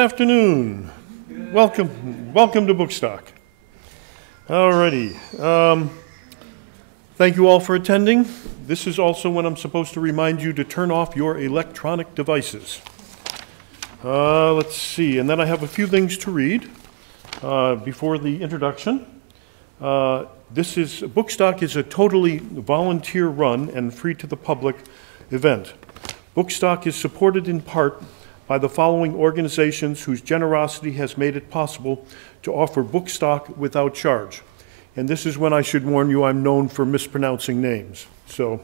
afternoon. Welcome to Bookstock. Alrighty. Thank you all for attending. This is also when I'm supposed to remind you to turn off your electronic devices. Let's see, and then I have a few things to read before the introduction. Bookstock is a totally volunteer-run and free to the public event. Bookstock is supported in part by the following organizations whose generosity has made it possible to offer Bookstock without charge. And this is when I should warn you I'm known for mispronouncing names. So,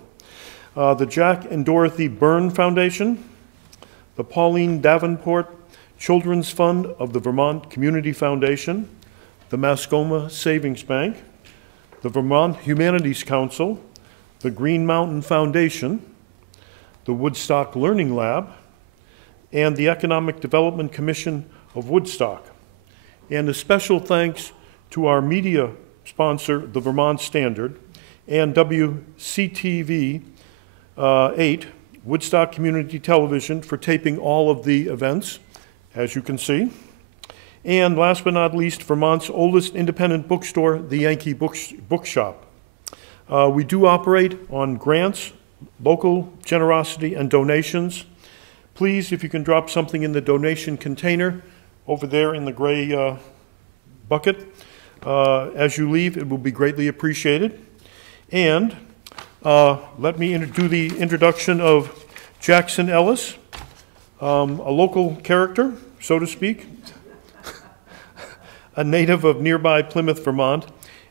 the Jack and Dorothy Byrne Foundation, the Pauline Davenport Children's Fund of the Vermont Community Foundation, the Mascoma Savings Bank, the Vermont Humanities Council, the Green Mountain Foundation, the Woodstock Learning Lab, and the Economic Development Commission of Woodstock. And a special thanks to our media sponsor, the Vermont Standard, and WCTV 8, Woodstock Community Television, for taping all of the events, as you can see. And last but not least, Vermont's oldest independent bookstore, the Yankee Bookshop. We do operate on grants, local generosity, and donations. Please, if you can drop something in the donation container over there in the gray bucket, as you leave, it will be greatly appreciated. And let me do the introduction of Jackson Ellis, a local character, so to speak, a native of nearby Plymouth, Vermont,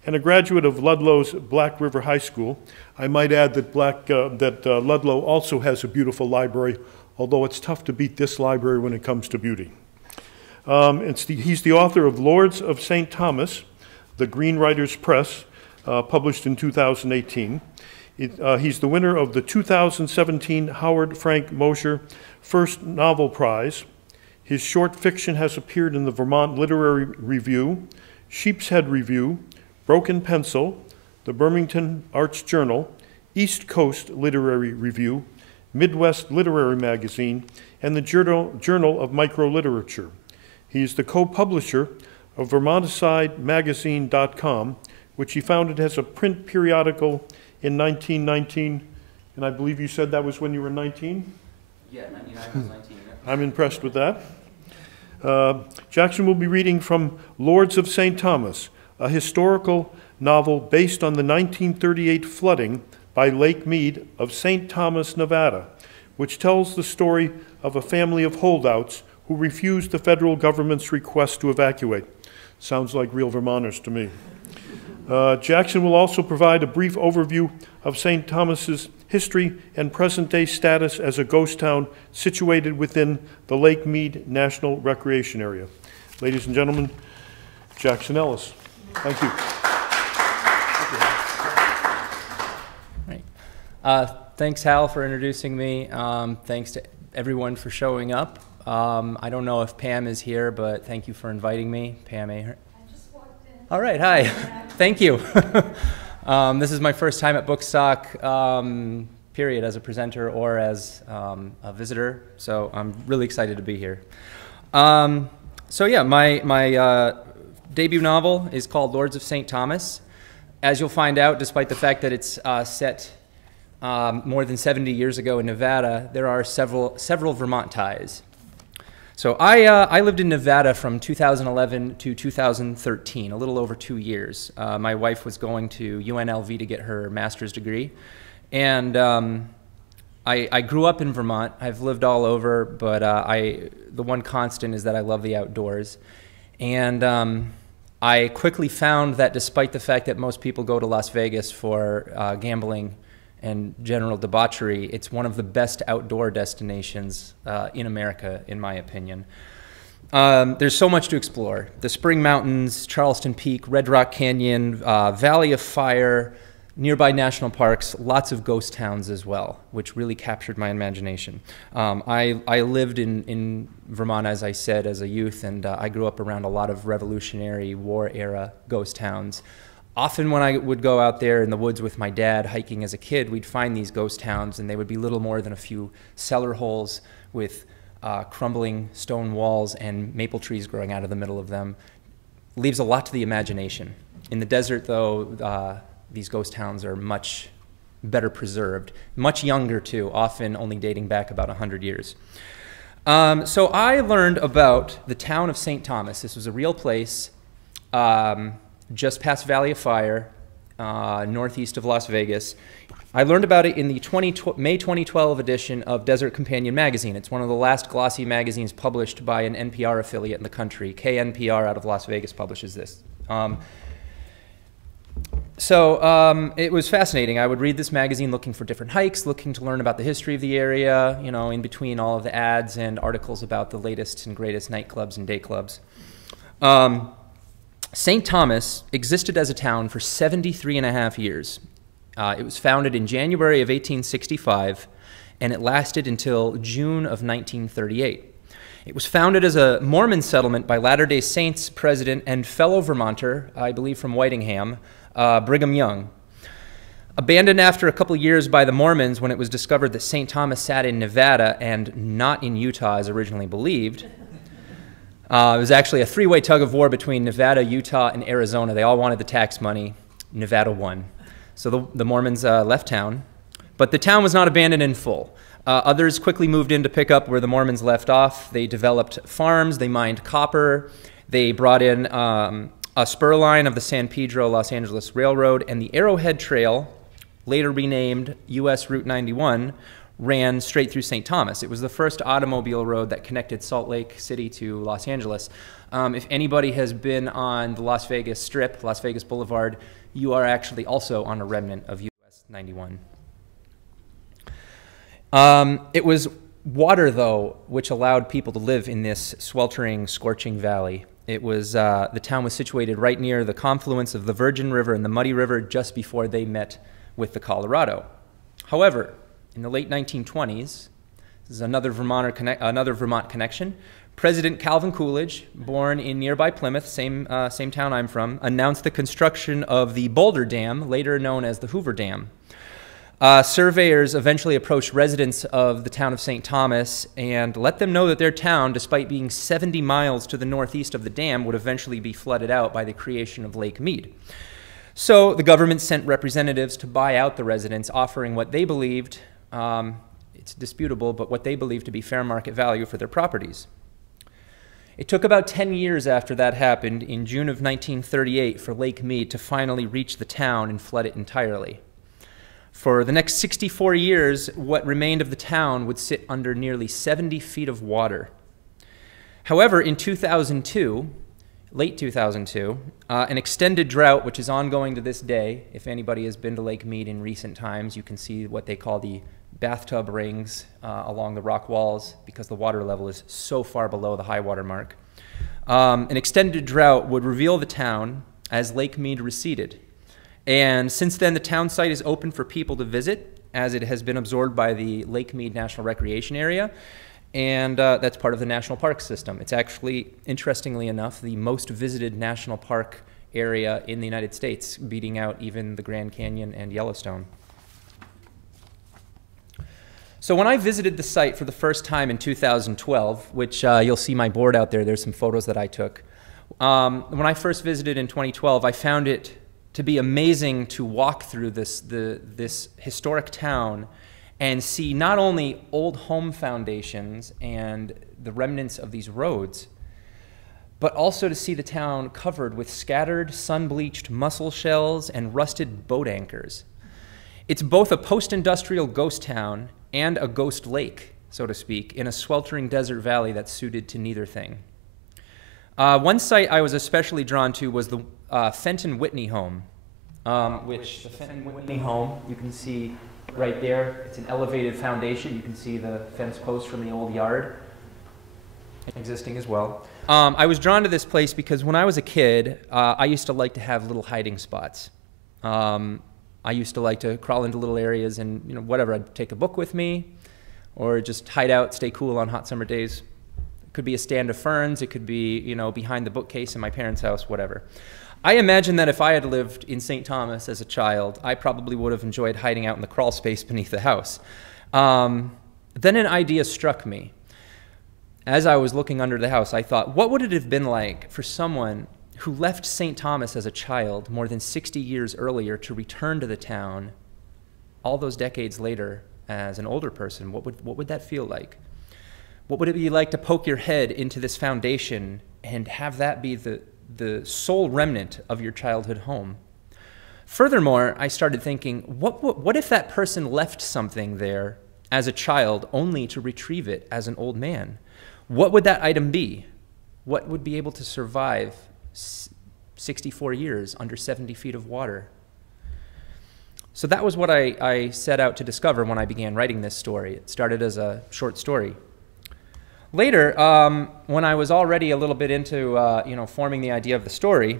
and a graduate of Ludlow's Black River High School. I might add that Ludlow also has a beautiful library, although it's tough to beat this library when it comes to beauty. He's the author of Lords of St. Thomas, the Green Writers Press, published in 2018. He's the winner of the 2017 Howard Frank Mosher First Novel Prize. His short fiction has appeared in the Vermont Literary Review, Sheepshead Review, Broken Pencil, the Birmingham Arts Journal, East Coast Literary Review, Midwest Literary Magazine, and the Journal of Microliterature. He is the co-publisher of VermontSideMagazine.com, which he founded as a print periodical in 1919, and I believe you said that was when you were 19? Yeah, 19, I was 19. I'm impressed with that. Jackson will be reading from Lords of St. Thomas, a historical novel based on the 1938 flooding by Lake Mead of St. Thomas, Nevada, which tells the story of a family of holdouts who refused the federal government's request to evacuate. Sounds like real Vermonters to me. Jackson will also provide a brief overview of St. Thomas's history and present-day status as a ghost town situated within the Lake Mead National Recreation Area. Ladies and gentlemen, Jackson Ellis. Thank you. Thanks, Hal, for introducing me. Thanks to everyone for showing up. I don't know if Pam is here, but thank you for inviting me. Pam Aher. I just walked in. All right, hi. Thank you. This is my first time at Bookstock, period, as a presenter or as a visitor, so I'm really excited to be here. So yeah, my debut novel is called Lords of St. Thomas. As you'll find out, despite the fact that it's set more than 70 years ago in Nevada, there are several Vermont ties. So I lived in Nevada from 2011 to 2013, a little over 2 years. My wife was going to UNLV to get her master's degree, and I grew up in Vermont. I've lived all over, but the one constant is that I love the outdoors. And I quickly found that despite the fact that most people go to Las Vegas for gambling and general debauchery, it's one of the best outdoor destinations in America, in my opinion. There's so much to explore. The Spring Mountains, Charleston Peak, Red Rock Canyon, Valley of Fire, nearby national parks, lots of ghost towns as well, which really captured my imagination. I lived in Vermont, as I said, as a youth, and I grew up around a lot of Revolutionary War-era ghost towns. Often when I would go out there in the woods with my dad hiking as a kid, we'd find these ghost towns, and they would be little more than a few cellar holes with crumbling stone walls and maple trees growing out of the middle of them. Leaves a lot to the imagination. In the desert, though, these ghost towns are much better preserved, much younger too, often only dating back about 100 years. So I learned about the town of St. Thomas. This was a real place just past Valley of Fire, northeast of Las Vegas. I learned about it in the May 2012 edition of Desert Companion magazine. It's one of the last glossy magazines published by an NPR affiliate in the country. KNPR out of Las Vegas publishes this. It was fascinating. I would read this magazine looking for different hikes, looking to learn about the history of the area, you know, in between all of the ads and articles about the latest and greatest nightclubs and day clubs. St. Thomas existed as a town for 73 and a half years. It was founded in January of 1865, and it lasted until June of 1938. It was founded as a Mormon settlement by Latter-day Saints president and fellow Vermonter, I believe from Whitingham, Brigham Young. Abandoned after a couple years by the Mormons when it was discovered that St. Thomas sat in Nevada and not in Utah as originally believed. It was actually a three-way tug of war between Nevada, Utah, and Arizona. They all wanted the tax money. Nevada won. So the Mormons left town. But the town was not abandoned in full. Others quickly moved in to pick up where the Mormons left off. They developed farms. They mined copper. They brought in a spur line of the San Pedro-Los Angeles Railroad, and the Arrowhead Trail, later renamed U.S. Route 91, ran straight through St. Thomas. It was the first automobile road that connected Salt Lake City to Los Angeles. If anybody has been on the Las Vegas Strip, Las Vegas Boulevard, you are actually also on a remnant of U.S. 91. It was water, though, which allowed people to live in this sweltering, scorching valley. It was, the town was situated right near the confluence of the Virgin River and the Muddy River just before they met with the Colorado. However, in the late 1920s, this is another Vermont connection, President Calvin Coolidge, born in nearby Plymouth, same town I'm from, announced the construction of the Boulder Dam, later known as the Hoover Dam. Surveyors eventually approached residents of the town of St. Thomas and let them know that their town, despite being 70 miles to the northeast of the dam, would eventually be flooded out by the creation of Lake Mead. So the government sent representatives to buy out the residents, offering what they believed, it's disputable, but what they believed to be fair market value for their properties. It took about 10 years after that happened, in June of 1938, for Lake Mead to finally reach the town and flood it entirely. For the next 64 years, what remained of the town would sit under nearly 70 feet of water. However, in 2002, late 2002, an extended drought, which is ongoing to this day. If anybody has been to Lake Mead in recent times, you can see what they call the bathtub rings along the rock walls because the water level is so far below the high water mark. An extended drought would reveal the town as Lake Mead receded. And since then, the town site is open for people to visit, as it has been absorbed by the Lake Mead National Recreation Area, and that's part of the national park system. It's actually, interestingly enough, the most visited national park area in the United States, beating out even the Grand Canyon and Yellowstone. So when I visited the site for the first time in 2012, which you'll see my board out there, there's some photos that I took. When I first visited in 2012, I found it to be amazing to walk through this historic town and see not only old home foundations and the remnants of these roads, but also to see the town covered with scattered, sun-bleached mussel shells and rusted boat anchors. It's both a post-industrial ghost town and a ghost lake, so to speak, in a sweltering desert valley that's suited to neither thing. One site I was especially drawn to was the Fenton Whitney home, which the Fenton Whitney home, you can see right there. It's an elevated foundation. You can see the fence post from the old yard existing as well. I was drawn to this place because when I was a kid, I used to like to have little hiding spots. I used to like to crawl into little areas and, you know, whatever, I'd take a book with me or just hide out, stay cool on hot summer days. It could be a stand of ferns. It could be, you know, behind the bookcase in my parents' house, whatever. I imagine that if I had lived in St. Thomas as a child, I probably would have enjoyed hiding out in the crawl space beneath the house. Then an idea struck me. as I was looking under the house, I thought, what would it have been like for someone who left St. Thomas as a child more than 60 years earlier to return to the town all those decades later as an older person? What would that feel like? What would it be like to poke your head into this foundation and have that be the sole remnant of your childhood home? Furthermore, I started thinking, what if that person left something there as a child only to retrieve it as an old man? What would that item be? What would be able to survive 64 years under 70 feet of water? So that was what I set out to discover when I began writing this story. It started as a short story. Later, when I was already a little bit into forming the idea of the story,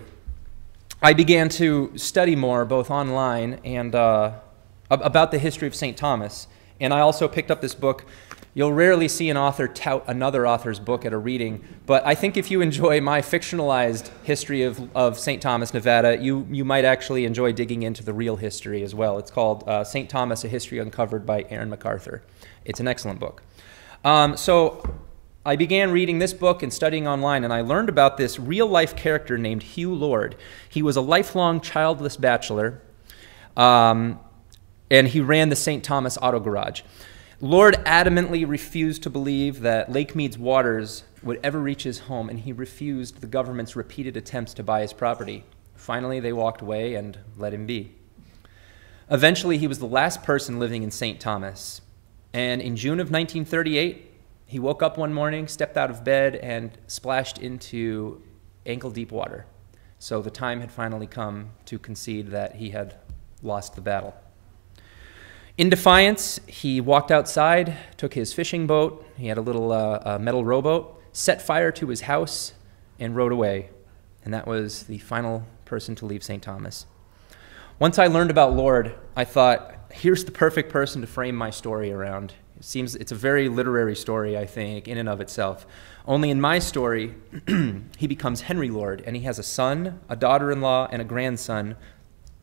I began to study more, both online and about the history of St. Thomas. And I also picked up this book. You'll rarely see an author tout another author's book at a reading, but I think if you enjoy my fictionalized history of St. Thomas, Nevada, you might actually enjoy digging into the real history as well. It's called St. Thomas, A History Uncovered by Aaron MacArthur. It's an excellent book. So I began reading this book and studying online, and I learned about this real-life character named Hugh Lord. He was a lifelong childless bachelor, and he ran the St. Thomas Auto Garage. Lord adamantly refused to believe that Lake Mead's waters would ever reach his home, and he refused the government's repeated attempts to buy his property. Finally, they walked away and let him be. Eventually, he was the last person living in St. Thomas, and in June of 1938, he woke up one morning, stepped out of bed, and splashed into ankle-deep water. So the time had finally come to concede that he had lost the battle. In defiance, he walked outside, took his fishing boat, he had a little metal rowboat, set fire to his house, and rowed away. And that was the final person to leave St. Thomas. Once I learned about Lord, I thought, here's the perfect person to frame my story around. It seems it's a very literary story, I think, in and of itself. Only in my story, he becomes Henry Lord, and he has a son, a daughter-in-law, and a grandson,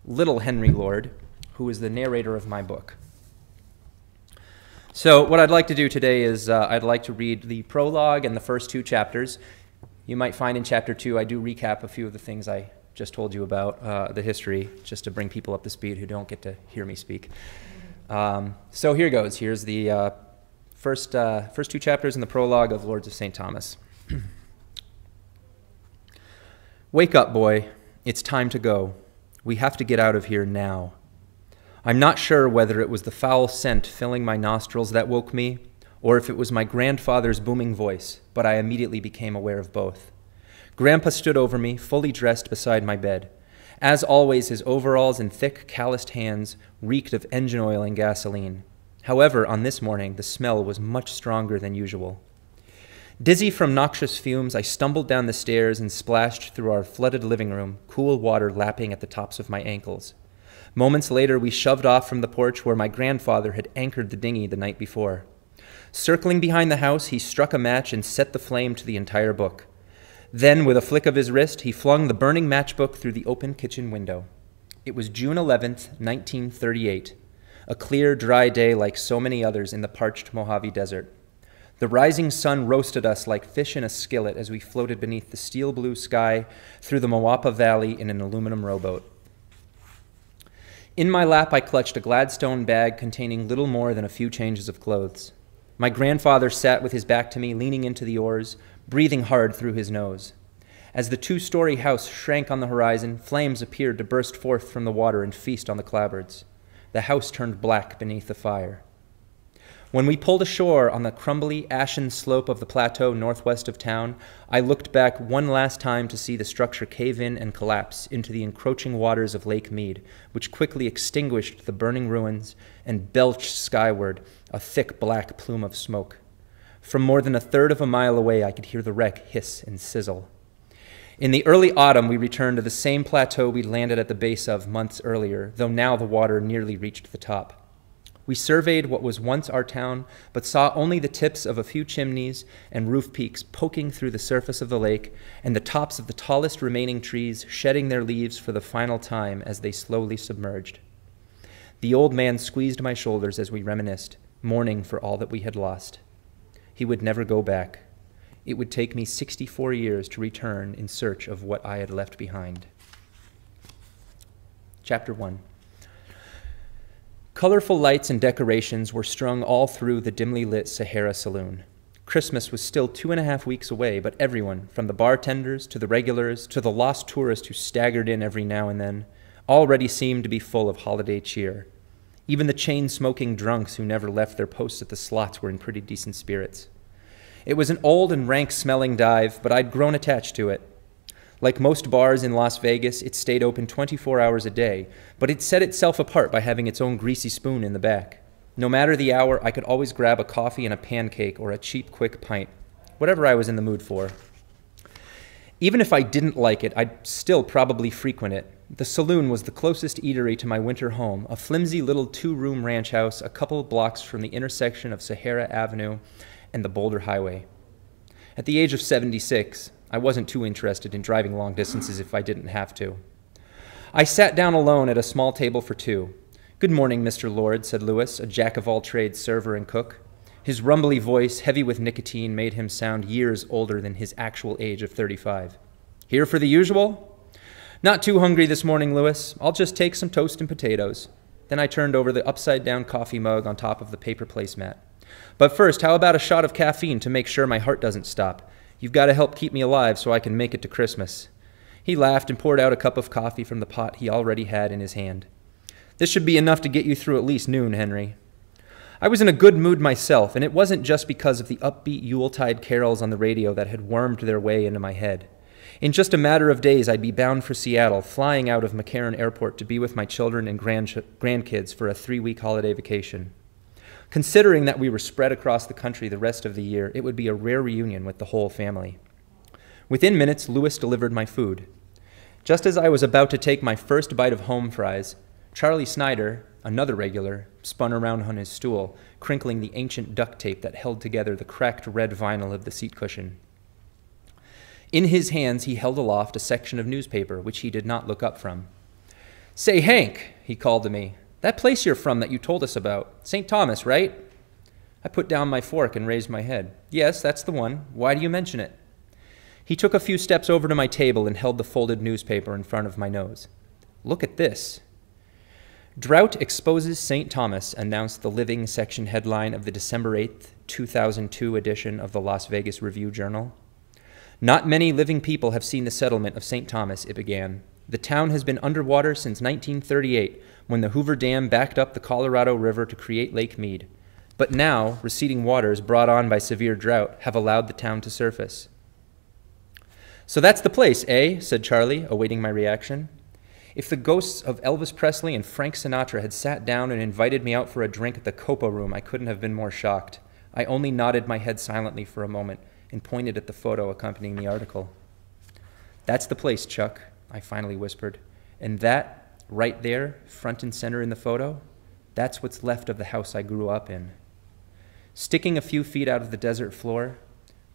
little Henry Lord, who is the narrator of my book. So what I'd like to do today is I'd like to read the prologue and the first two chapters. You might find in chapter 2 I do recap a few of the things I just told you about the history, just to bring people up to speed who don't get to hear me speak. So here goes. Here's the first two chapters in the prologue of Lords of St. Thomas. Wake up, boy. It's time to go. We have to get out of here now. I'm not sure whether it was the foul scent filling my nostrils that woke me, or if it was my grandfather's booming voice, but I immediately became aware of both. Grandpa stood over me, fully dressed beside my bed. As always, his overalls and thick, calloused hands reeked of engine oil and gasoline. However, on this morning, the smell was much stronger than usual. Dizzy from noxious fumes, I stumbled down the stairs and splashed through our flooded living room, cool water lapping at the tops of my ankles. Moments later, we shoved off from the porch where my grandfather had anchored the dinghy the night before. Circling behind the house, he struck a match and set the flame to the entire book. Then, with a flick of his wrist, he flung the burning matchbook through the open kitchen window. It was June 11th, 1938, a clear, dry day like so many others in the parched Mojave Desert. The rising sun roasted us like fish in a skillet as we floated beneath the steel blue sky through the Moapa Valley in an aluminum rowboat. In my lap, I clutched a Gladstone bag containing little more than a few changes of clothes. My grandfather sat with his back to me, leaning into the oars, breathing hard through his nose. As the two-story house shrank on the horizon, flames appeared to burst forth from the water and feast on the clapboards. The house turned black beneath the fire. When we pulled ashore on the crumbly, ashen slope of the plateau northwest of town, I looked back one last time to see the structure cave in and collapse into the encroaching waters of Lake Mead, which quickly extinguished the burning ruins and belched skyward a thick black plume of smoke. From more than a third of a mile away, I could hear the wreck hiss and sizzle. In the early autumn, we returned to the same plateau we'd landed at the base of months earlier, though now the water nearly reached the top. We surveyed what was once our town, but saw only the tips of a few chimneys and roof peaks poking through the surface of the lake, and the tops of the tallest remaining trees shedding their leaves for the final time as they slowly submerged. The old man squeezed my shoulders as we reminisced, mourning for all that we had lost. He would never go back. It would take me 64 years to return in search of what I had left behind. Chapter 1. Colorful lights and decorations were strung all through the dimly lit Sahara saloon. Christmas was still 2.5 weeks away, but everyone, from the bartenders to the regulars to the lost tourist who staggered in every now and then, already seemed to be full of holiday cheer. Even the chain-smoking drunks who never left their posts at the slots were in pretty decent spirits. It was an old and rank-smelling dive, but I'd grown attached to it. Like most bars in Las Vegas, it stayed open 24 hours a day, but it set itself apart by having its own greasy spoon in the back. No matter the hour, I could always grab a coffee and a pancake or a cheap, quick pint, whatever I was in the mood for. Even if I didn't like it, I'd still probably frequent it. The saloon was the closest eatery to my winter home, a flimsy little 2-room ranch house a couple of blocks from the intersection of Sahara Avenue and the Boulder Highway. At the age of 76, I wasn't too interested in driving long distances if I didn't have to. I sat down alone at a small table for two. "Good morning, Mr. Lord," said Lewis, a jack-of-all-trades server and cook. His rumbly voice, heavy with nicotine, made him sound years older than his actual age of 35. "Here for the usual?" "Not too hungry this morning, Lewis. I'll just take some toast and potatoes." Then I turned over the upside-down coffee mug on top of the paper placemat. "But first, how about a shot of caffeine to make sure my heart doesn't stop? You've got to help keep me alive so I can make it to Christmas." He laughed and poured out a cup of coffee from the pot he already had in his hand. "This should be enough to get you through at least noon, Henry." I was in a good mood myself, and it wasn't just because of the upbeat Yuletide carols on the radio that had wormed their way into my head. In just a matter of days, I'd be bound for Seattle, flying out of McCarran Airport to be with my children and grandkids for a 3-week holiday vacation. Considering that we were spread across the country the rest of the year, it would be a rare reunion with the whole family. Within minutes, Lewis delivered my food. Just as I was about to take my first bite of home fries, Charlie Snyder, another regular, spun around on his stool, crinkling the ancient duct tape that held together the cracked red vinyl of the seat cushion. In his hands, he held aloft a section of newspaper, which he did not look up from. "Say, Hank," he called to me, "that place you're from that you told us about, St. Thomas, right?" I put down my fork and raised my head. "Yes, that's the one. Why do you mention it?" He took a few steps over to my table and held the folded newspaper in front of my nose. "Look at this." "Drought exposes St. Thomas," announced the living section headline of the December 8th, 2002 edition of the Las Vegas Review-Journal. "Not many living people have seen the settlement of St. Thomas," it began. "The town has been underwater since 1938, when the Hoover Dam backed up the Colorado River to create Lake Mead. But now, receding waters brought on by severe drought have allowed the town to surface." "So that's the place, eh?" said Charlie, awaiting my reaction. If the ghosts of Elvis Presley and Frank Sinatra had sat down and invited me out for a drink at the Copa Room, I couldn't have been more shocked. I only nodded my head silently for a moment and pointed at the photo accompanying the article. "That's the place, Chuck," I finally whispered. "And that, right there, front and center in the photo, that's what's left of the house I grew up in." Sticking a few feet out of the desert floor,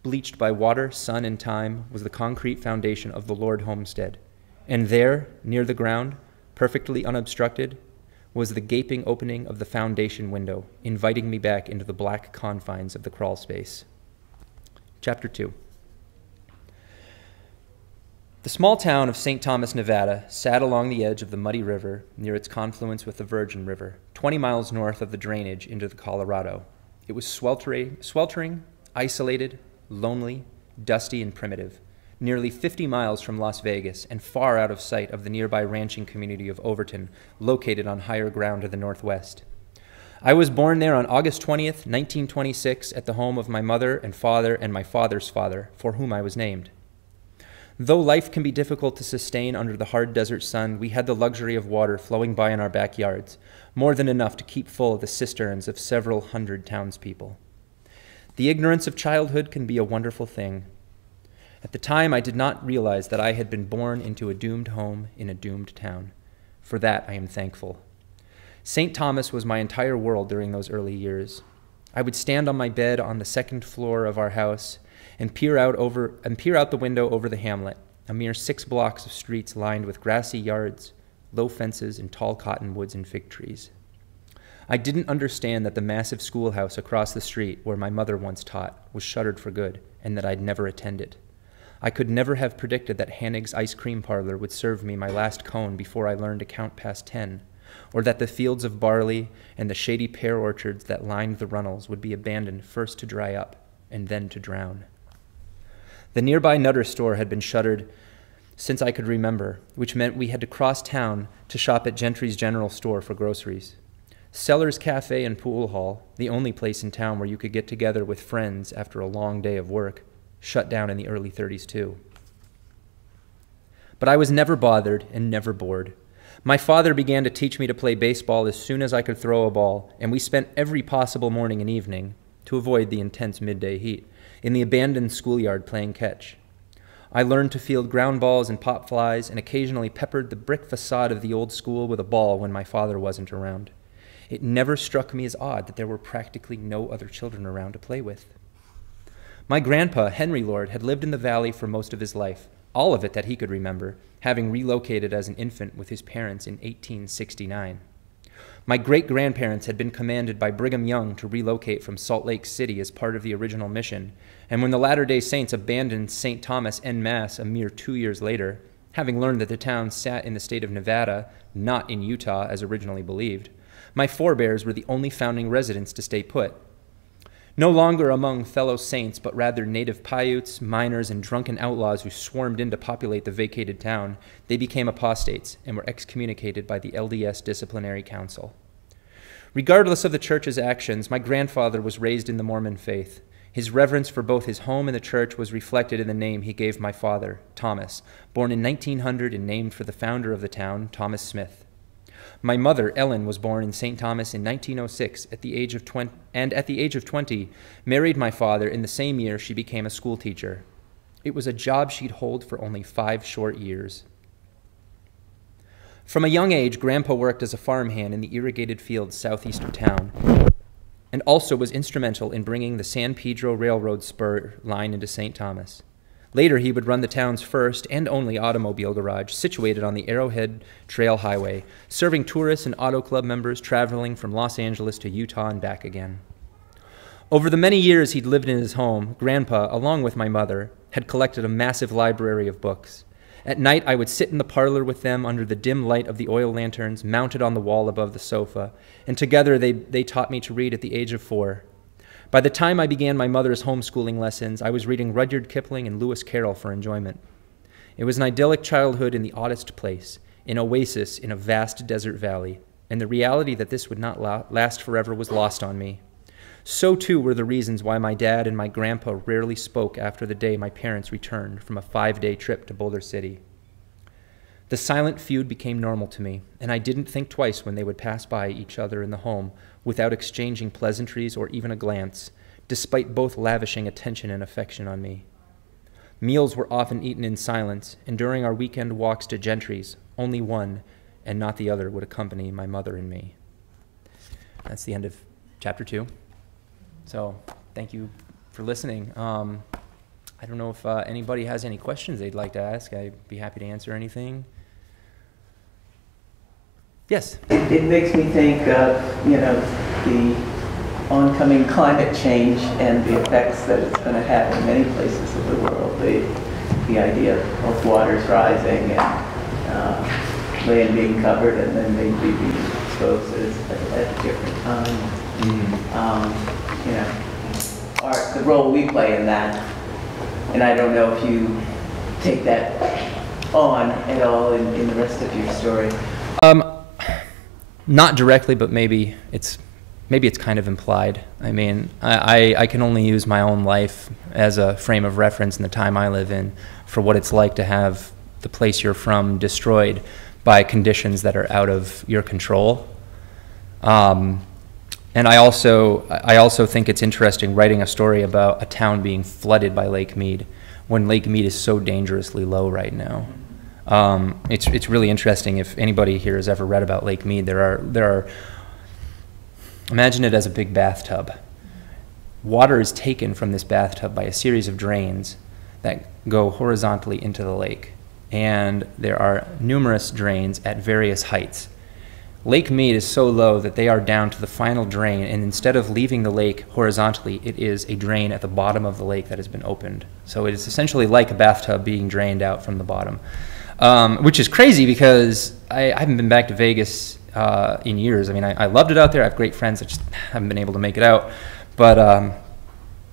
bleached by water, sun, and time, was the concrete foundation of the Lord homestead. And there, near the ground, perfectly unobstructed, was the gaping opening of the foundation window, inviting me back into the black confines of the crawl space. Chapter 2. The small town of St. Thomas, Nevada, sat along the edge of the muddy river near its confluence with the Virgin River, 20 miles north of the drainage into the Colorado. It was sweltering, isolated, lonely, dusty, and primitive, nearly 50 miles from Las Vegas and far out of sight of the nearby ranching community of Overton, located on higher ground to the northwest. I was born there on August 20th, 1926, at the home of my mother and father and my father's father, for whom I was named. Though life can be difficult to sustain under the hard desert sun, we had the luxury of water flowing by in our backyards, more than enough to keep full the cisterns of several hundred townspeople. The ignorance of childhood can be a wonderful thing. At the time, I did not realize that I had been born into a doomed home in a doomed town. For that, I am thankful. St. Thomas was my entire world during those early years. I would stand on my bed on the second floor of our house and peer out the window over the hamlet, a mere 6 blocks of streets lined with grassy yards, low fences, and tall cottonwoods and fig trees. I didn't understand that the massive schoolhouse across the street where my mother once taught was shuttered for good, and that I'd never attend it. I could never have predicted that Hanig's ice cream parlor would serve me my last cone before I learned to count past 10, or that the fields of barley and the shady pear orchards that lined the runnels would be abandoned first to dry up and then to drown. The nearby Nutter store had been shuttered since I could remember, which meant we had to cross town to shop at Gentry's General Store for groceries. Sellers Cafe and Pool Hall, the only place in town where you could get together with friends after a long day of work, shut down in the early 30s too. But I was never bothered and never bored. My father began to teach me to play baseball as soon as I could throw a ball, and we spent every possible morning and evening, to avoid the intense midday heat, in the abandoned schoolyard playing catch. I learned to field ground balls and pop flies and occasionally peppered the brick facade of the old school with a ball when my father wasn't around. It never struck me as odd that there were practically no other children around to play with. My grandpa, Henry Lord, had lived in the valley for most of his life, all of it that he could remember, having relocated as an infant with his parents in 1869. My great-grandparents had been commanded by Brigham Young to relocate from Salt Lake City as part of the original mission, and when the Latter-day Saints abandoned St. Thomas en masse a mere 2 years later, having learned that the town sat in the state of Nevada, not in Utah as originally believed, my forebears were the only founding residents to stay put. No longer among fellow saints, but rather native Paiutes, miners, and drunken outlaws who swarmed in to populate the vacated town, they became apostates and were excommunicated by the LDS Disciplinary Council. Regardless of the church's actions, my grandfather was raised in the Mormon faith. His reverence for both his home and the church was reflected in the name he gave my father, Thomas, born in 1900 and named for the founder of the town, Thomas Smith. My mother, Ellen, was born in St. Thomas in 1906 at the age of 20, married my father in the same year she became a school teacher. It was a job she'd hold for only 5 short years. From a young age, Grandpa worked as a farmhand in the irrigated fields southeast of town, and also was instrumental in bringing the San Pedro Railroad spur line into St. Thomas. Later, he would run the town's first and only automobile garage, situated on the Arrowhead Trail Highway, serving tourists and auto club members traveling from Los Angeles to Utah and back again. Over the many years he'd lived in his home, Grandpa, along with my mother, had collected a massive library of books. At night, I would sit in the parlor with them under the dim light of the oil lanterns mounted on the wall above the sofa, and together they taught me to read at the age of 4. By the time I began my mother's homeschooling lessons, I was reading Rudyard Kipling and Lewis Carroll for enjoyment. It was an idyllic childhood in the oddest place, an oasis in a vast desert valley, and the reality that this would not last forever was lost on me. So too were the reasons why my dad and my grandpa rarely spoke after the day my parents returned from a 5-day trip to Boulder City. The silent feud became normal to me, and I didn't think twice when they would pass by each other in the home without exchanging pleasantries or even a glance, despite both lavishing attention and affection on me. Meals were often eaten in silence, and during our weekend walks to Gentry's, only one, and not the other, would accompany my mother and me. That's the end of chapter 2. So thank you for listening. I don't know if anybody has any questions they'd like to ask. I'd be happy to answer anything. Yes? It makes me think of, the oncoming climate change and the effects that it's going to have in many places of the world. The idea of waters rising and land being covered and then maybe being exposed at different times. The role we play in that. And I don't know if you take that on at all in the rest of your story. Not directly, but maybe it's kind of implied. I mean, I can only use my own life as a frame of reference in the time I live in for what it's like to have the place you're from destroyed by conditions that are out of your control. And I also think it's interesting writing a story about a town being flooded by Lake Mead when Lake Mead is so dangerously low right now. It's really interesting. If anybody here has ever read about Lake Mead, there are imagine it as a big bathtub. Water is taken from this bathtub by a series of drains that go horizontally into the lake, and there are numerous drains at various heights. Lake Mead is so low that they are down to the final drain, and instead of leaving the lake horizontally, it is a drain at the bottom of the lake that has been opened. So it is essentially like a bathtub being drained out from the bottom, which is crazy because I haven't been back to Vegas in years. I mean, I loved it out there. I have great friends. I just haven't been able to make it out. But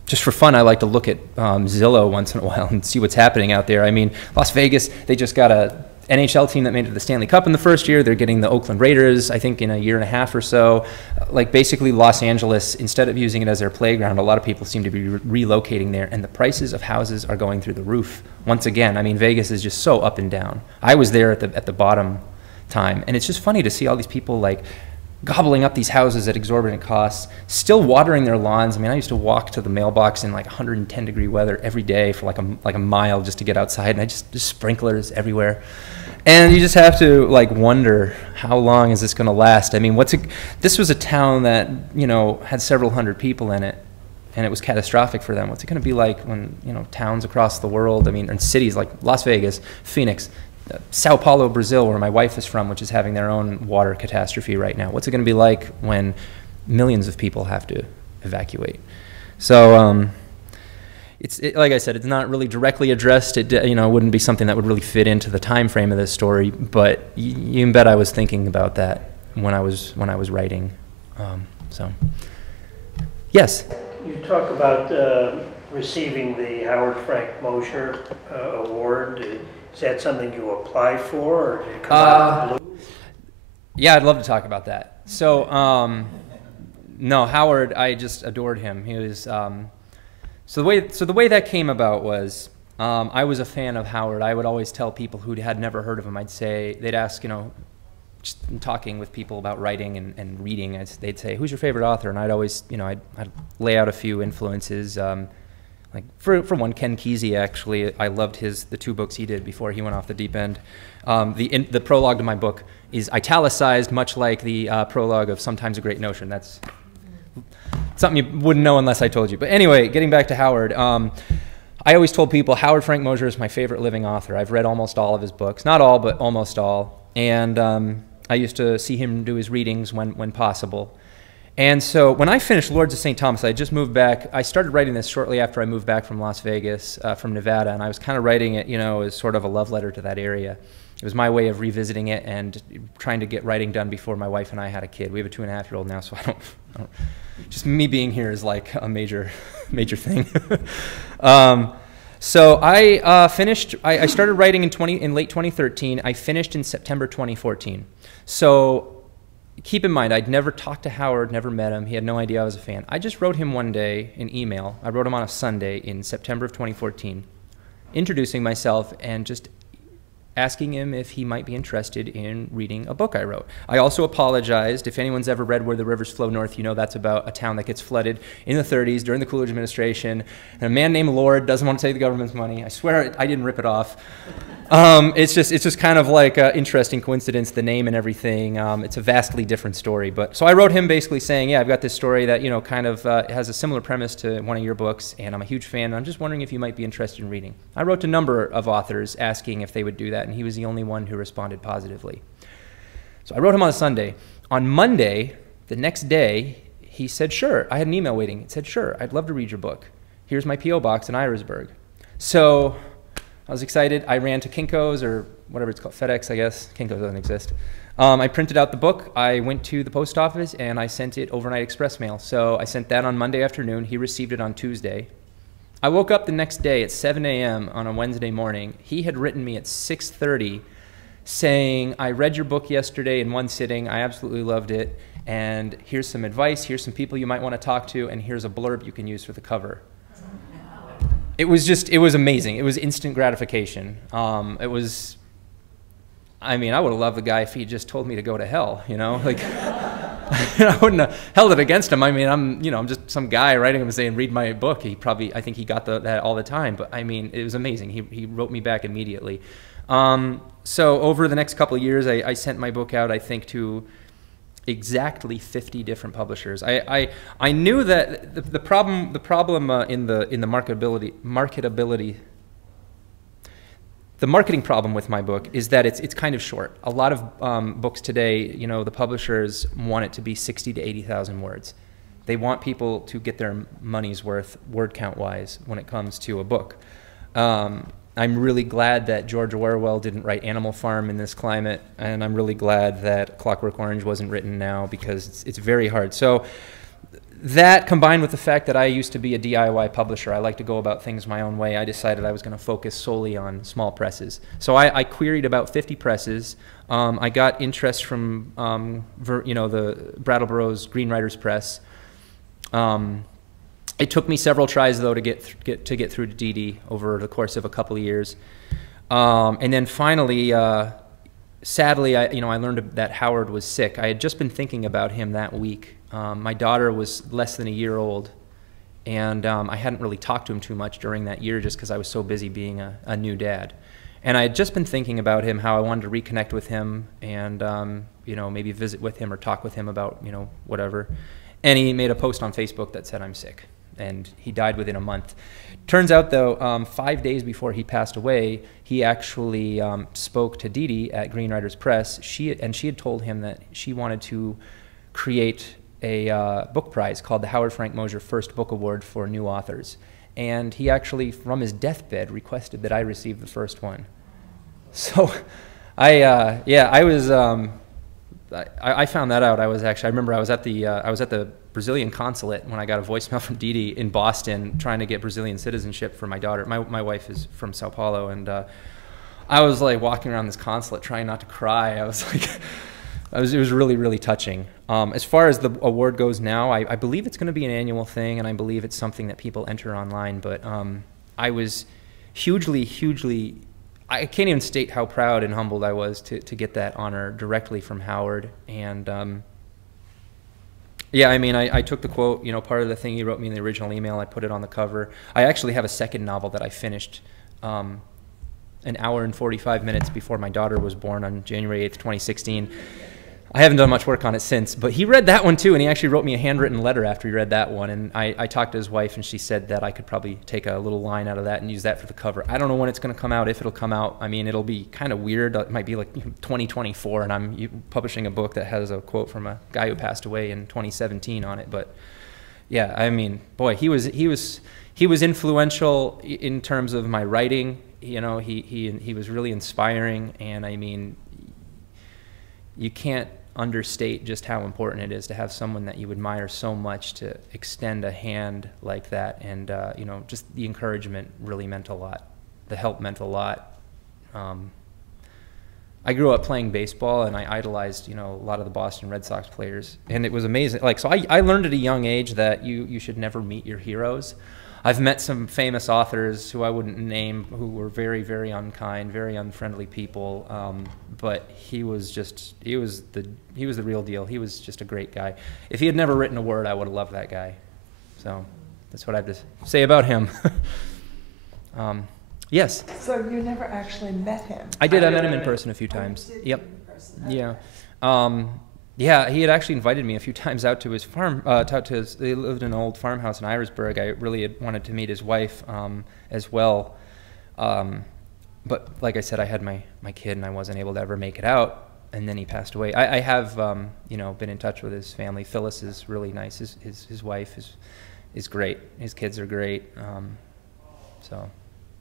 just for fun, I like to look at Zillow once in a while and see what's happening out there. I mean, Las Vegas, they just got a NHL team that made it to the Stanley Cup in the first year. They're getting the Oakland Raiders, I think, in a year and a half or so. Like, basically, Los Angeles, instead of using it as their playground, a lot of people seem to be relocating there, and the prices of houses are going through the roof. Once again, I mean, Vegas is just so up and down. I was there at the bottom time, and it's just funny to see all these people, like, gobbling up these houses at exorbitant costs, still watering their lawns. I mean, I used to walk to the mailbox in like 110-degree weather every day for like a mile just to get outside, and I just sprinklers everywhere. And you just have to like wonder, how long is this going to last? I mean, this was a town that, you know, had several hundred people in it, and it was catastrophic for them. What's it going to be like when, you know, towns across the world, I mean, and cities like Las Vegas, Phoenix, Sao Paulo, Brazil, where my wife is from, which is having their own water catastrophe right now. What's it going to be like when millions of people have to evacuate? So like I said, it's not really directly addressed. It, you know, wouldn't be something that would really fit into the time frame of this story. But you can bet I was thinking about that when I was writing. So yes. You talk about receiving the Howard Frank Mosher Award. Is that something you apply for, or did it come out of the blue? Yeah, I'd love to talk about that. So, no, Howard, I just adored him. He was so the way that came about was I was a fan of Howard. I would always tell people who had never heard of him. They'd ask, you know, just in talking with people about writing and reading, they'd say, "Who's your favorite author?" And I'd always, you know, I'd lay out a few influences. Like for one, Ken Kesey, actually, I loved the two books he did before he went off the deep end. The prologue to my book is italicized, much like the prologue of Sometimes a Great Notion. That's something you wouldn't know unless I told you. But anyway, getting back to Howard, I always told people Howard Frank Mosher is my favorite living author. I've read almost all of his books. Not all, but almost all. And I used to see him do his readings when possible. And so when I finished Lords of St. Thomas, I just moved back. I started writing this shortly after I moved back from Las Vegas, from Nevada, and I was kind of writing it, you know, as sort of a love letter to that area. It was my way of revisiting it and trying to get writing done before my wife and I had a kid. We have a 2.5-year-old now, so I don't just me being here is like a major thing. So I finished. I started writing in late 2013. I finished in September 2014. So keep in mind, I'd never talked to Howard, never met him. He had no idea I was a fan. I just wrote him one day an email. I wrote him on a Sunday in September of 2014, introducing myself and just asking him if he might be interested in reading a book I wrote. I also apologized. If anyone's ever read Where the Rivers Flow North, you know that's about a town that gets flooded in the 30s during the Coolidge administration. And a man named Lord doesn't want to take the government's money. I swear I didn't rip it off. It's just kind of like an interesting coincidence, the name and everything. It's a vastly different story. But so I wrote him basically saying, yeah, I've got this story that, you know, kind of has a similar premise to one of your books, and I'm a huge fan, and I'm just wondering if you might be interested in reading. I wrote to a number of authors asking if they would do that, and he was the only one who responded positively. So I wrote him on a Sunday. On Monday, the next day, he said, sure. I had an email waiting. It said, sure, I'd love to read your book. Here's my P.O. box in Irisburg. So I was excited. I ran to Kinko's, or whatever it's called, FedEx, I guess. Kinko's doesn't exist. I printed out the book. I went to the post office, and I sent it overnight express mail. So I sent that on Monday afternoon. He received it on Tuesday. I woke up the next day at 7 a.m. on a Wednesday morning. He had written me at 6:30 saying, I read your book yesterday in one sitting. I absolutely loved it. And here's some advice. Here's some people you might want to talk to. And here's a blurb you can use for the cover. It was amazing. It was instant gratification. I would have loved the guy if he just told me to go to hell, you know? Like, I wouldn't have held it against him. I mean, I'm just some guy writing him saying, read my book. I think he got that all the time. But I mean, it was amazing. He wrote me back immediately. So over the next couple of years, I sent my book out, I think, to exactly 50 different publishers. I knew that the problem in the marketability the marketing problem with my book is that it's kind of short. A lot of books today, you know, the publishers want it to be 60 to 80,000 words. They want people to get their money's worth word count wise when it comes to a book. I'm really glad that George Orwell didn't write Animal Farm in this climate, and I'm really glad that Clockwork Orange wasn't written now, because it's very hard. So that, combined with the fact that I used to be a DIY publisher, I like to go about things my own way, I decided I was going to focus solely on small presses. So I queried about 50 presses. I got interest from the Brattleboro's Green Writers Press. It took me several tries, though, to get through to DD over the course of a couple of years, and then finally, sadly, I learned that Howard was sick. I had just been thinking about him that week. My daughter was less than a year old, and I hadn't really talked to him too much during that year, just because I was so busy being a new dad. And I had just been thinking about him, how I wanted to reconnect with him, and maybe visit with him or talk with him about whatever. And he made a post on Facebook that said, "I'm sick." And he died within a month. Turns out, though, 5 days before he passed away, he actually spoke to Dee Dee at Green Writers Press. She had told him that she wanted to create a book prize called the Howard Frank Mosher First Book Award for New Authors. And he actually, from his deathbed, requested that I receive the first one. So I found that out. I remember I was at the Brazilian consulate when I got a voicemail from Dee Dee in Boston trying to get Brazilian citizenship for my daughter. My wife is from Sao Paulo, and I was like walking around this consulate trying not to cry. I was like, it was really, really touching. As far as the award goes now, I believe it's going to be an annual thing, and I believe it's something that people enter online, but I was hugely, I can't even state how proud and humbled I was to get that honor directly from Howard. And yeah, I mean, I took the quote, part of the thing he wrote me in the original email, I put it on the cover. I actually have a second novel that I finished an hour and 45 minutes before my daughter was born on January 8th, 2016. I haven't done much work on it since, but he read that one too, and he actually wrote me a handwritten letter after he read that one, and I talked to his wife, and she said that I could probably take a little line out of that and use that for the cover. I don't know when it's going to come out, if it'll come out. I mean, it'll be kind of weird. It might be like 2024, and I'm publishing a book that has a quote from a guy who passed away in 2017 on it, but yeah, I mean, boy, he was influential in terms of my writing. He was really inspiring, and I mean, you can't understate just how important it is to have someone that you admire so much to extend a hand like that. And just the encouragement really meant a lot. The help meant a lot. I grew up playing baseball, and I idolized a lot of the Boston Red Sox players, and it was amazing. So I learned at a young age that you should never meet your heroes. I've met some famous authors who I wouldn't name, who were very, very unkind, very unfriendly people. But he was the real deal. He was just a great guy. If he had never written a word, I would have loved that guy. So that's what I have to say about him. Yes. So you never actually met him? I did. I met him in person a few times. Yep. Yeah. Yeah, he had actually invited me a few times out to his farm. They lived in an old farmhouse in Irisburg. I really had wanted to meet his wife as well. But like I said, I had my kid, and I wasn't able to ever make it out. And then he passed away. I have been in touch with his family. Phyllis is really nice. His wife is great. His kids are great. So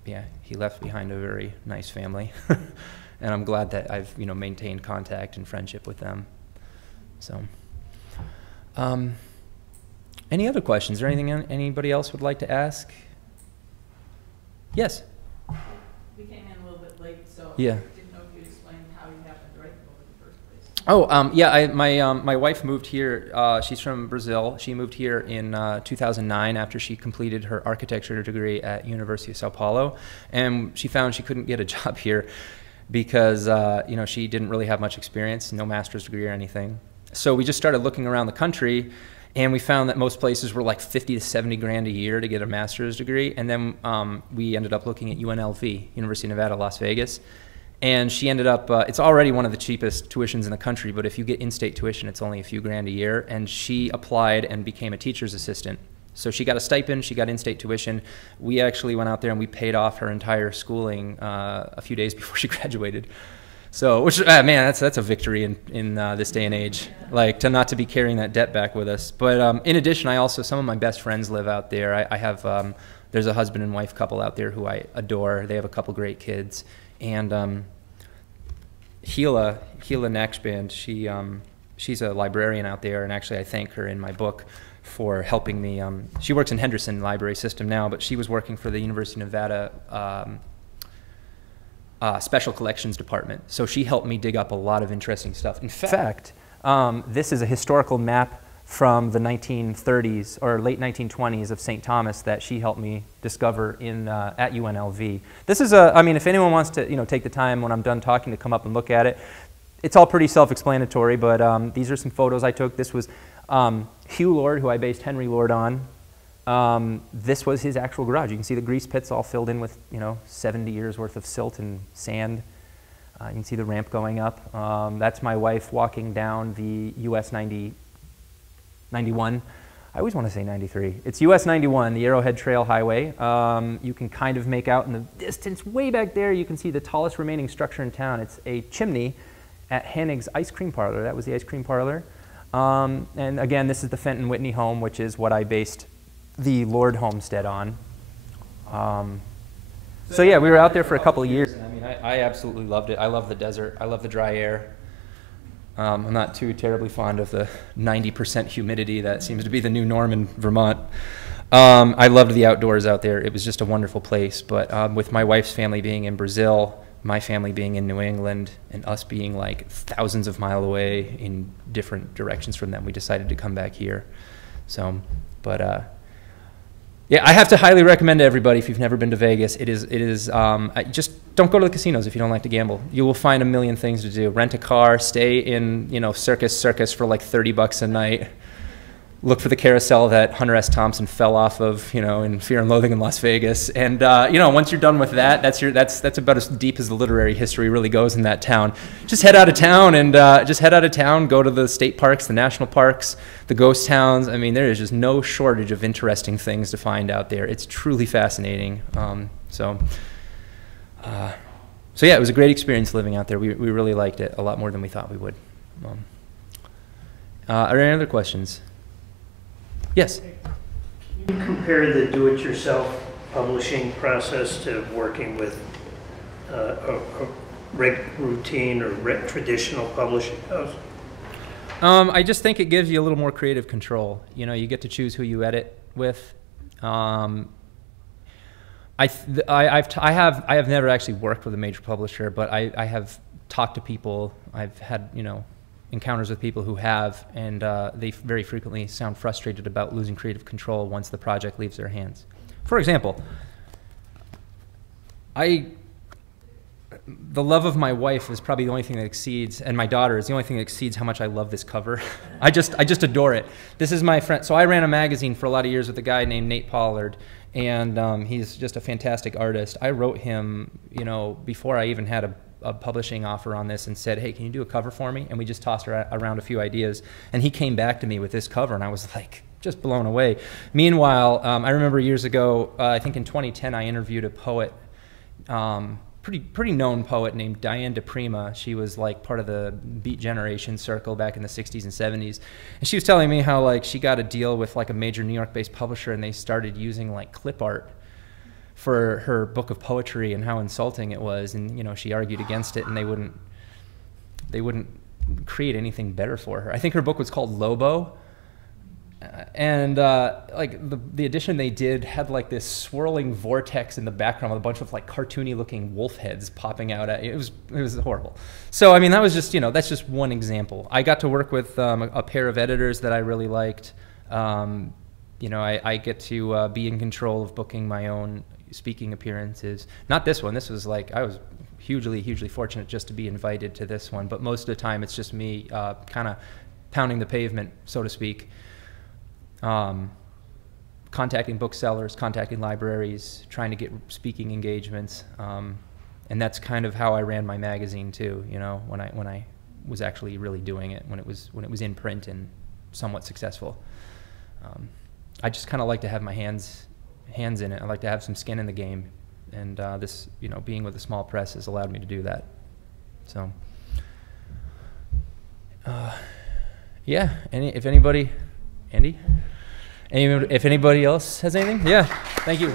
yeah, he left behind a very nice family, and I'm glad that I've maintained contact and friendship with them. So, any other questions or anything anybody else would like to ask? Yes? We came in a little bit late, so yeah. I didn't know if you'd explain how you happened to write the book in the first place. Oh, yeah, my wife moved here. She's from Brazil. She moved here in 2009 after she completed her architecture degree at University of Sao Paulo, and she found she couldn't get a job here because, she didn't really have much experience, no master's degree or anything. So we just started looking around the country, and we found that most places were like 50 to 70 grand a year to get a master's degree. And then we ended up looking at UNLV, University of Nevada, Las Vegas. And she ended up, it's already one of the cheapest tuitions in the country, but if you get in-state tuition, it's only a few grand a year. And she applied and became a teacher's assistant So she got a stipend, she got in-state tuition. We actually went out there and we paid off her entire schooling a few days before she graduated. So, which, man, that's a victory in this day and age, like not to be carrying that debt back with us. But in addition, some of my best friends live out there. I have, there's a husband and wife couple out there who I adore. They have a couple great kids. And Gila Nakshband, she's a librarian out there, and actually I thank her in my book for helping me. She works in Henderson Library System now, but she was working for the University of Nevada Special Collections Department. So she helped me dig up a lot of interesting stuff. In fact, this is a historical map from the 1930s or late 1920s of St. Thomas that she helped me discover at UNLV. This is I mean, if anyone wants to take the time when I'm done talking to come up and look at it, it's all pretty self-explanatory, but these are some photos I took. This was Hugh Lord, who I based Henry Lord on. This was his actual garage. You can see the grease pits all filled in with 70 years worth of silt and sand. You can see the ramp going up. That's my wife walking down the US 91. I always want to say 93. It's US 91, the Arrowhead Trail Highway. You can kind of make out in the distance way back there, you can see the tallest remaining structure in town. It's a chimney at Hannig's Ice Cream Parlor. That was the ice cream parlor. And again, this is the Fenton Whitney home, which is what I based the Lord homestead on. So yeah, we were out there for a couple of years. I mean, I absolutely loved it. I love the desert. I love the dry air. I'm not too terribly fond of the 90% humidity that seems to be the new norm in Vermont. I loved the outdoors out there. It was just a wonderful place. But with my wife's family being in Brazil, my family being in New England, and us being like thousands of miles away in different directions from them, we decided to come back here. So, but yeah, I have to highly recommend to everybody, if you've never been to Vegas, it is just don't go to the casinos if you don't like to gamble. You will find a million things to do. Rent a car, stay in, circus for like $30 a night. Look for the carousel that Hunter S. Thompson fell off of, in Fear and Loathing in Las Vegas. And, once you're done with that, that's about as deep as the literary history really goes in that town. Just head out of town and go to the state parks, the national parks, the ghost towns. I mean, there is just no shortage of interesting things to find out there. It's truly fascinating. So yeah, it was a great experience living out there. We really liked it a lot more than we thought we would. Are there any other questions? Yes? Can you compare the do-it-yourself publishing process to working with a routine or traditional publishing house? I just think it gives you a little more creative control. You get to choose who you edit with. I have never actually worked with a major publisher, but I have talked to people. I've had encounters with people who have, and they very frequently sound frustrated about losing creative control once the project leaves their hands. For example, the love of my wife is probably the only thing that exceeds, and my daughter is the only thing that exceeds how much I love this cover. I just adore it. This is my friend. So I ran a magazine for a lot of years with a guy named Nate Pollard, and he's just a fantastic artist. I wrote him, before I even had a publishing offer on this, and said, hey, can you do a cover for me? And we just tossed around a few ideas, and he came back to me with this cover, and I was like just blown away. Meanwhile, I remember years ago, I think in 2010, I interviewed a poet, pretty known poet named Diane DePrima. She was like part of the Beat Generation circle back in the 60s and 70s, and she was telling me how like she got a deal with like a major New York-based publisher, and they started using like clip art for her book of poetry and how insulting it was, and she argued against it, and they wouldn't create anything better for her. I think her book was called Lobo, and like the edition they did had like this swirling vortex in the background with a bunch of like cartoony looking wolf heads popping out at it. It was horrible. So I mean, that was just that's just one example. I got to work with a pair of editors that I really liked. I get to be in control of booking my own speaking appearances. Not this one. This was like, I was hugely fortunate just to be invited to this one, but most of the time it's just me kind of pounding the pavement, so to speak, contacting booksellers, contacting libraries, trying to get speaking engagements, and that's kind of how I ran my magazine too, when I was actually really doing it, when it was in print and somewhat successful. I just kind of like to have my hands in it. I like to have some skin in the game, and this, you know, being with a small press has allowed me to do that. So, yeah. If anybody else has anything, yeah. Thank you.